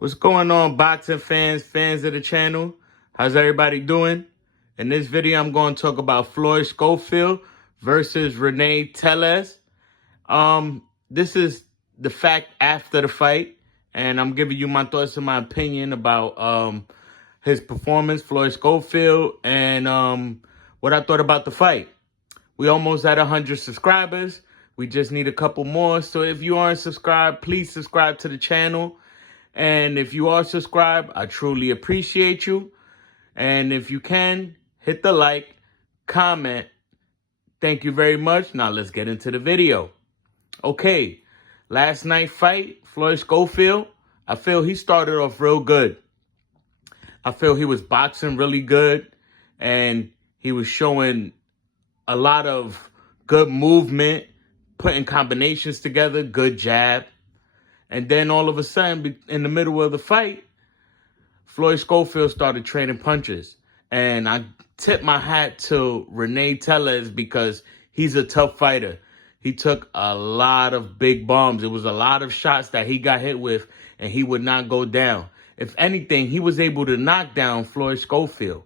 What's going on, boxing fans of the channel? How's everybody doing? In this video, I'm going to talk about Floyd Schofield versus Rene Tellez. This is the fact after the fight, and I'm giving you my thoughts and my opinion about his performance, Floyd Schofield, and what I thought about the fight. We almost at 100 subscribers. We just need a couple more. So if you aren't subscribed, please subscribe to the channel. And if you are subscribed, I truly appreciate you. And if you can, hit the like, comment. Thank you very much. Now let's get into the video. Okay, last night fight, Floyd Schofield. I feel he started off real good. I feel he was boxing really good. And he was showing a lot of good movement, putting combinations together, good jab. And then all of a sudden, in the middle of the fight, Floyd Schofield started trading punches. And I tip my hat to Rene Tellez because he's a tough fighter. He took a lot of big bombs. It was a lot of shots that he got hit with, and he would not go down. If anything, he was able to knock down Floyd Schofield.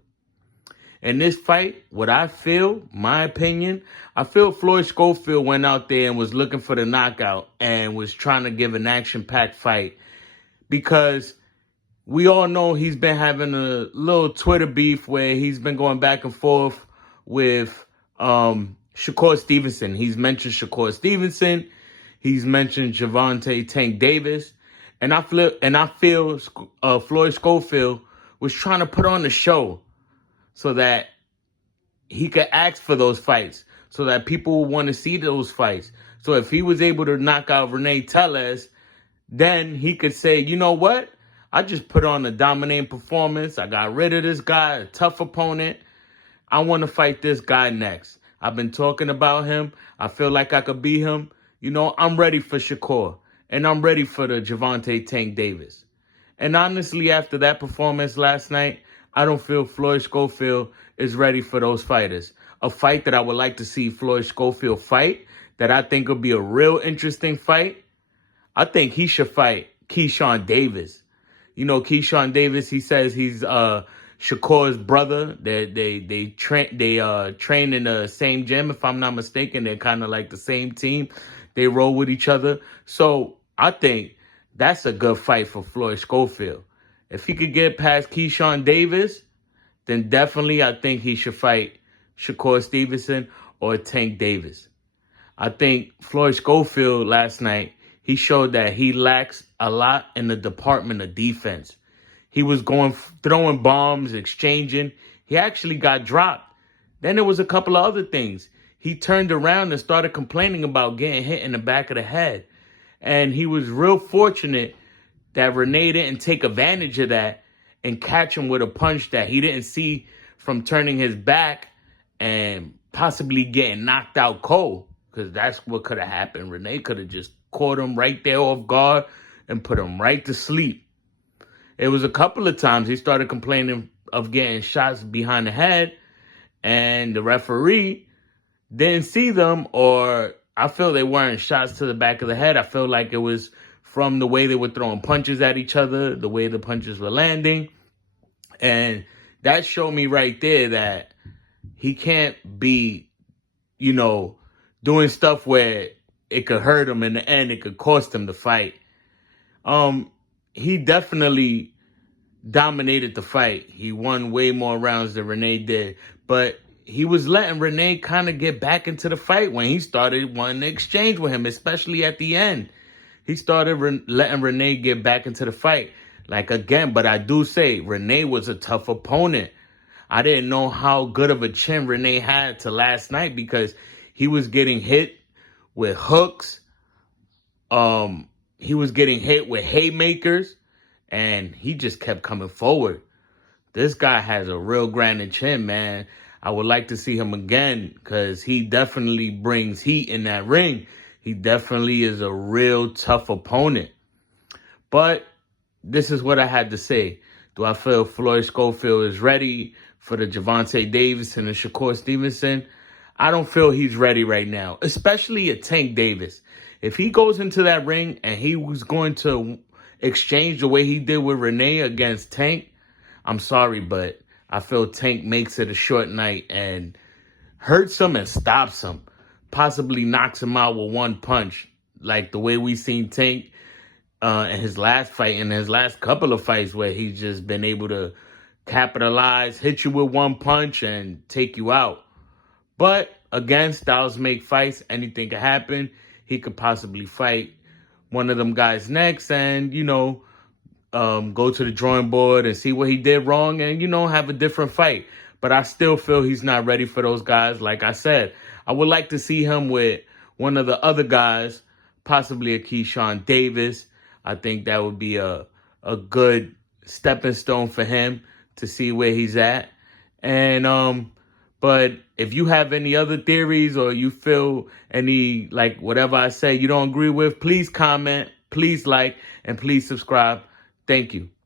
In this fight, what I feel, my opinion, I feel Floyd Schofield went out there and was looking for the knockout and was trying to give an action-packed fight because we all know he's been having a little Twitter beef where he's been going back and forth with Shakur Stevenson. He's mentioned Shakur Stevenson. He's mentioned Gervonta Tank Davis. And I feel Floyd Schofield was trying to put on a show so that he could ask for those fights, so that people would want to see those fights. So if he was able to knock out Rene Tellez, then he could say, you know what? I just put on a dominating performance. I got rid of this guy, a tough opponent. I want to fight this guy next. I've been talking about him. I feel like I could beat him. You know, I'm ready for Shakur, and I'm ready for the Gervonta Tank Davis. And honestly, after that performance last night, I don't feel Floyd Schofield is ready for those fighters. A fight that I would like to see Floyd Schofield fight, that I think would be a real interesting fight. I think he should fight Keyshawn Davis. You know, Keyshawn Davis, he says he's Shakur's brother. They train in the same gym, if I'm not mistaken. They're kind of like the same team. They roll with each other. So I think that's a good fight for Floyd Schofield. If he could get past Keyshawn Davis, then definitely I think he should fight Shakur Stevenson or Tank Davis. I think Floyd Schofield last night, he showed that he lacks a lot in the department of defense. He was throwing bombs, exchanging. He actually got dropped. Then there was a couple of other things. He turned around and started complaining about getting hit in the back of the head. And he was real fortunate that Rene didn't take advantage of that and catch him with a punch that he didn't see from turning his back and possibly getting knocked out cold, because that's what could have happened. Rene could have just caught him right there off guard and put him right to sleep. It was a couple of times he started complaining of getting shots behind the head, and the referee didn't see them, or I feel they weren't shots to the back of the head. I feel like it was from the way they were throwing punches at each other, the way the punches were landing. And that showed me right there that he can't be, you know, doing stuff where it could hurt him in the end. It could cost him the fight. He definitely dominated the fight. He won way more rounds than Rene did. But he was letting Rene kind of get back into the fight when he started wanting to exchange with him, especially at the end. He started letting Rene get back into the fight. Like, again, but I do say Rene was a tough opponent. I didn't know how good of a chin Rene had till last night because he was getting hit with hooks. He was getting hit with haymakers, and he just kept coming forward. This guy has a real grinding chin, man. I would like to see him again because he definitely brings heat in that ring. He definitely is a real tough opponent. But this is what I had to say. Do I feel Floyd Schofield is ready for the Gervonta Davis and the Shakur Stevenson? I don't feel he's ready right now, especially a Tank Davis. If he goes into that ring and he was going to exchange the way he did with Rene against Tank, I'm sorry, but I feel Tank makes it a short night and hurts him and stops him. Possibly knocks him out with one punch. Like the way we seen Tank in his last fight, in his last couple of fights, where he's just been able to capitalize, hit you with one punch, and take you out. But again, styles make fights. Anything could happen. He could possibly fight one of them guys next and, go to the drawing board and see what he did wrong and, have a different fight. But I still feel he's not ready for those guys. Like I said, I would like to see him with one of the other guys, possibly a Keyshawn Davis. I think that would be a good stepping stone for him to see where he's at. And but if you have any other theories or you feel any, like whatever I say you don't agree with, please comment, please like, and please subscribe. Thank you.